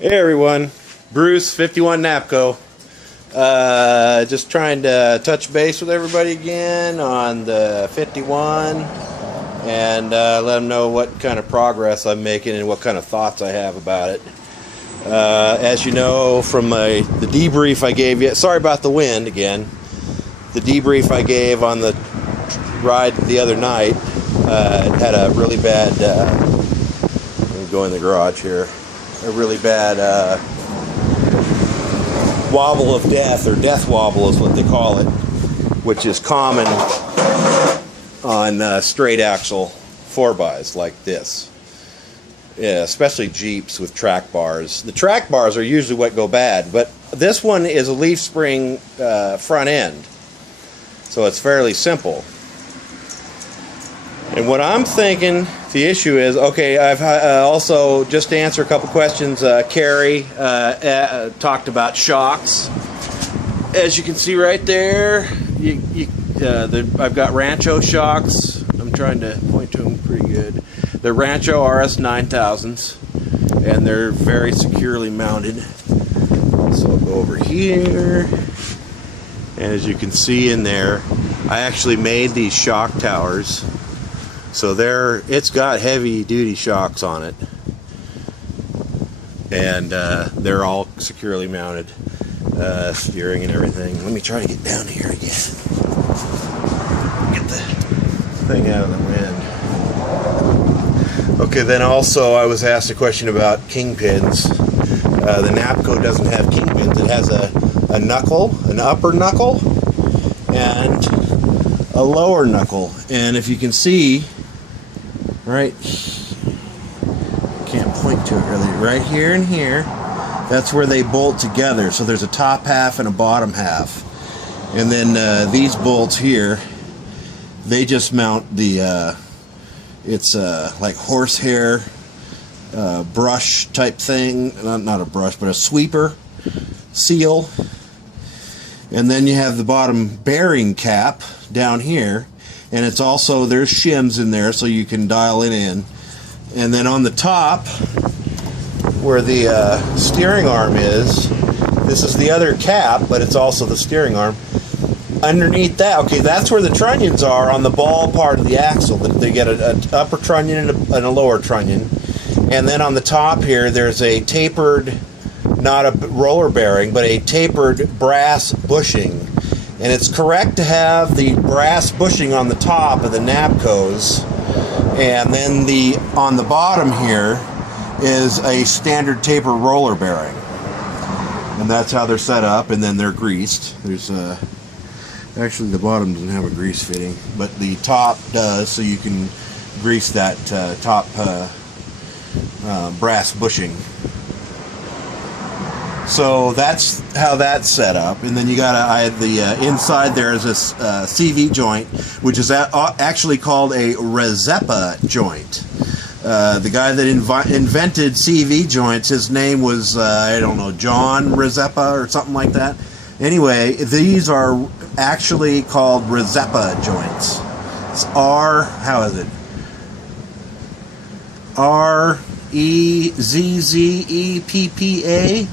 Hey everyone, Bruce 51 Napco. Just trying to touch base with everybody again on the 51 and let them know what kind of progress I'm making and what kind of thoughts I have about it. As you know from the debrief I gave you, sorry about the wind again, the debrief I gave on the ride the other night, it had a really bad, let me go in the garage here, a really bad wobble of death, or death wobble is what they call it, which is common on straight axle 4xs like this. Yeah, especially Jeeps with track bars. The track bars are usually what go bad, but this one is a leaf spring front end, so it's fairly simple. And what I'm thinking the issue is, okay, I've also, just to answer a couple questions, Carrie talked about shocks. As you can see right there, I've got Rancho shocks. I'm trying to point to them pretty good. They're Rancho RS 9000s, and they're very securely mounted. So I'll go over here, and as you can see in there, I actually made these shock towers. So it's got heavy duty shocks on it, and they're all securely mounted, steering and everything. Let me try to get down here again. Get the thing out of the wind. Okay, then also I was asked a question about kingpins. The Napco doesn't have kingpins. It has a knuckle, an upper knuckle, and a lower knuckle. And if you can see, right, can't point to it really, right here and here, that's where they bolt together. So there's a top half and a bottom half, and then these bolts here, they just mount the it's like horsehair brush type thing, not a brush but a sweeper seal. And then you have the bottom bearing cap down here, and it's also, there's shims in there so you can dial it in. And then on the top, where the steering arm is, this is the other cap, but it's also the steering arm. Underneath that, okay, that's where the trunnions are on the ball part of the axle. They get an upper trunnion and a lower trunnion. And then on the top here, there's a tapered, not a roller bearing, but a tapered brass bushing. And it's correct to have the brass bushing on the top of the Napcos, and then on the bottom here is a standard taper roller bearing, and that's how they're set up. And then they're greased. There's actually the bottom doesn't have a grease fitting, but the top does, so you can grease that top brass bushing. So that's how that's set up. And then you got the inside there is this CV joint, which is actually called a Rezepa joint. The guy that invented CV joints, his name was, I don't know, John Rezepa or something like that. Anyway, these are actually called Rezepa joints. It's how is it? Rezzeppa,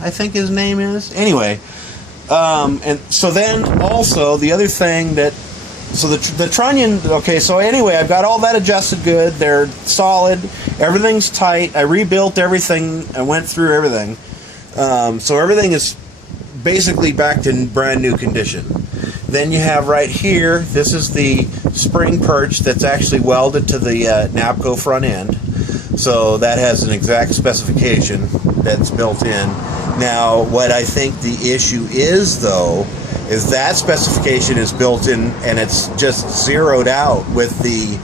I think his name is. Anyway, and so then also the other thing so the trunnion, okay, so anyway, I've got all that adjusted good. They're solid. Everything's tight. I rebuilt everything. I went through everything. So everything is basically back to brand new condition. Then you have right here, this is the spring perch that's actually welded to the Napco front end. So that has an exact specification that's built in. Now, what I think the issue is, though, is that specification is built in, and it's just zeroed out with the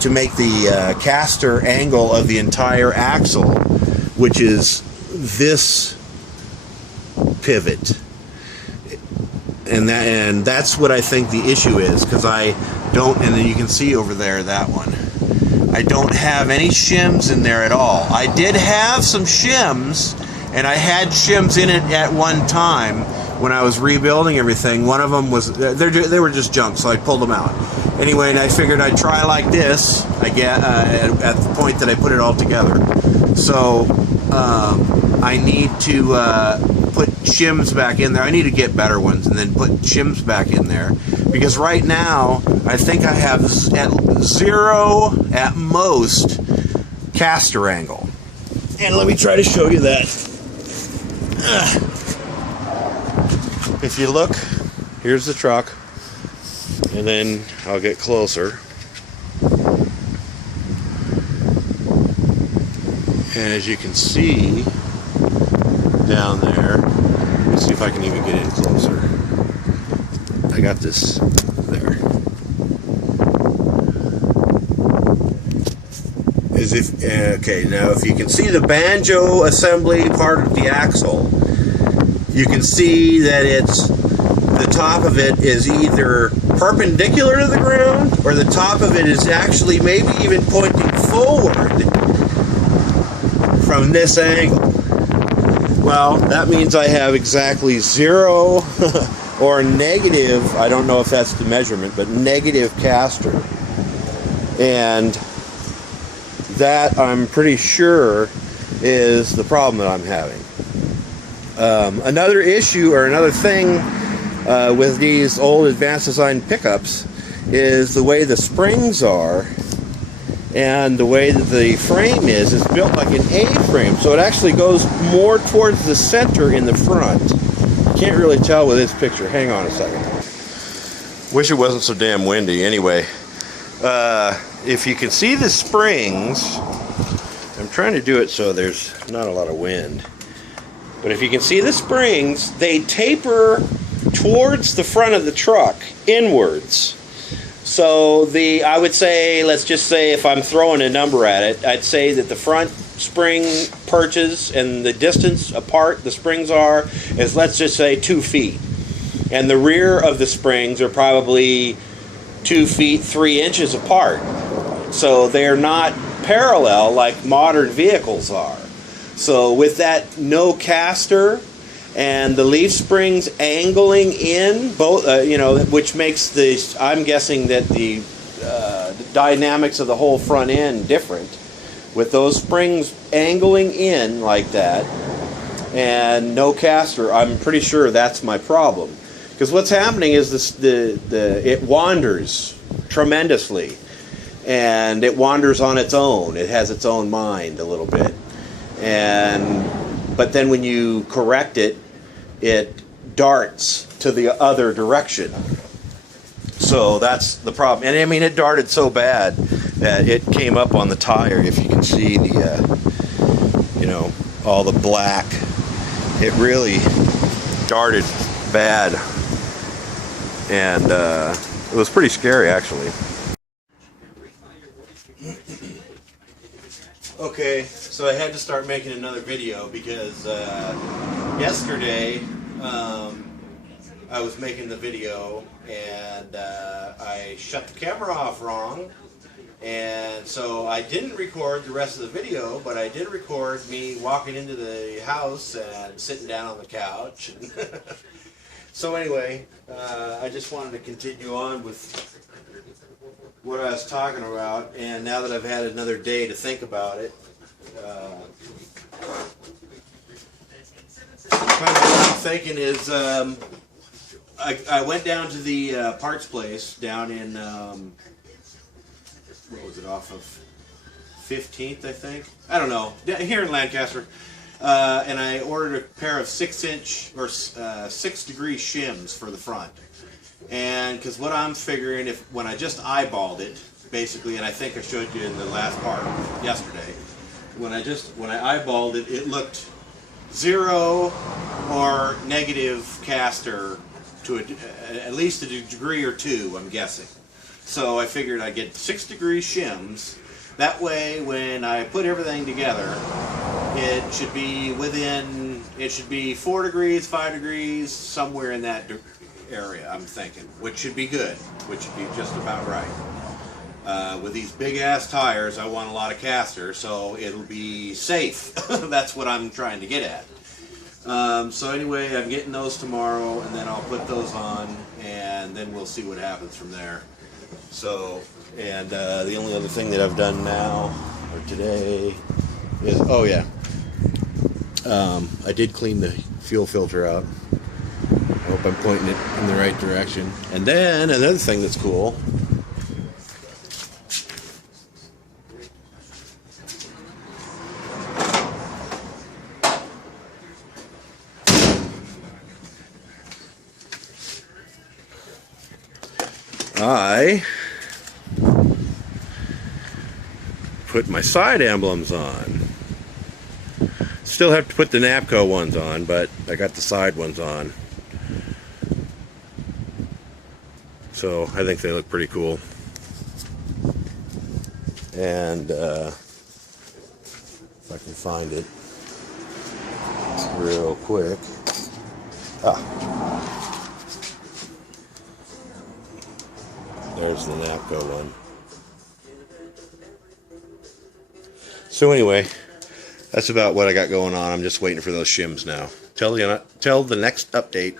to make the caster angle of the entire axle, which is this pivot. And that's what I think the issue is, because I don't, and then you can see over there that one, I don't have any shims in there at all. I did have some shims, and I had shims in it at one time when I was rebuilding everything. One of them was, they were just junk, so I pulled them out. Anyway, and I figured I'd try like this, at the point that I put it all together. So, I need to put shims back in there. I need to get better ones and then put shims back in there, because right now I think I have at 0 at most caster angle. And let me try to show you that. If you look, here's the truck, and then I'll get closer. And as you can see down there, let's see if I can even get in closer. I got this there. As if, okay, now if you can see the banjo assembly part of the axle, you can see that the top of it is either perpendicular to the ground, or the top of it is actually maybe even pointing forward from this angle. Well, that means I have exactly 0 or negative, I don't know if that's the measurement, but negative caster. And that, I'm pretty sure, is the problem that I'm having. Another issue, or another thing with these old advanced design pickups, is the way the springs are, and the way that the frame is built like an A-frame, so it actually goes more towards the center in the front. Can't really tell with this picture. Hang on a second. Wish it wasn't so damn windy. Anyway, if you can see the springs, I'm trying to do it so there's not a lot of wind, but if you can see the springs, they taper towards the front of the truck inwards. So I would say, let's just say if I'm throwing a number at it, I'd say that the front spring perches and the distance apart the springs are is, let's just say, 2 feet. And the rear of the springs are probably 2 feet 3 inches apart. So they're not parallel like modern vehicles are. So with that no caster and the leaf springs angling in, both, which makes I'm guessing that the dynamics of the whole front end different. With those springs angling in like that and no caster, I'm pretty sure that's my problem. Because what's happening is it wanders tremendously, and it wanders on its own. It has its own mind a little bit, but then when you correct it, it darts to the other direction. So that's the problem. And I mean, it darted so bad that it came up on the tire. If you can see all the black, it really darted bad. And it was pretty scary, actually. Okay, so I had to start making another video because yesterday I was making the video and I shut the camera off wrong, and so I didn't record the rest of the video, but I did record me walking into the house and sitting down on the couch. So anyway, I just wanted to continue on with what I was talking about, and now that I've had another day to think about it, kind of what I'm thinking is, I went down to the parts place down in, what was it, off of 15th, I think? I don't know, here in Lancaster. And I ordered a pair of 6-inch or 6-degree shims for the front. And because what I'm figuring, when I just eyeballed it, basically, and I think I showed you in the last part yesterday, when I eyeballed it, it looked 0 or negative caster to at least a degree or 2, I'm guessing. So I figured I'd get 6-degree shims. That way, when I put everything together, it should be 4 degrees, 5 degrees, somewhere in that area, I'm thinking, which should be good, which should be just about right. With these big-ass tires, I want a lot of caster, so it'll be safe. That's what I'm trying to get at. So anyway, I'm getting those tomorrow, and then I'll put those on, and then we'll see what happens from there. So, and the only other thing that I've done now, or today, is, oh yeah, I did clean the fuel filter out. I hope I'm pointing it in the right direction. And then another thing that's cool. I put my side emblems on. Still have to put the Napco ones on, but I got the side ones on. So I think they look pretty cool. And if I can find it real quick. There's the Napco one. So anyway, that's about what I got going on. I'm just waiting for those shims now. Till the next update.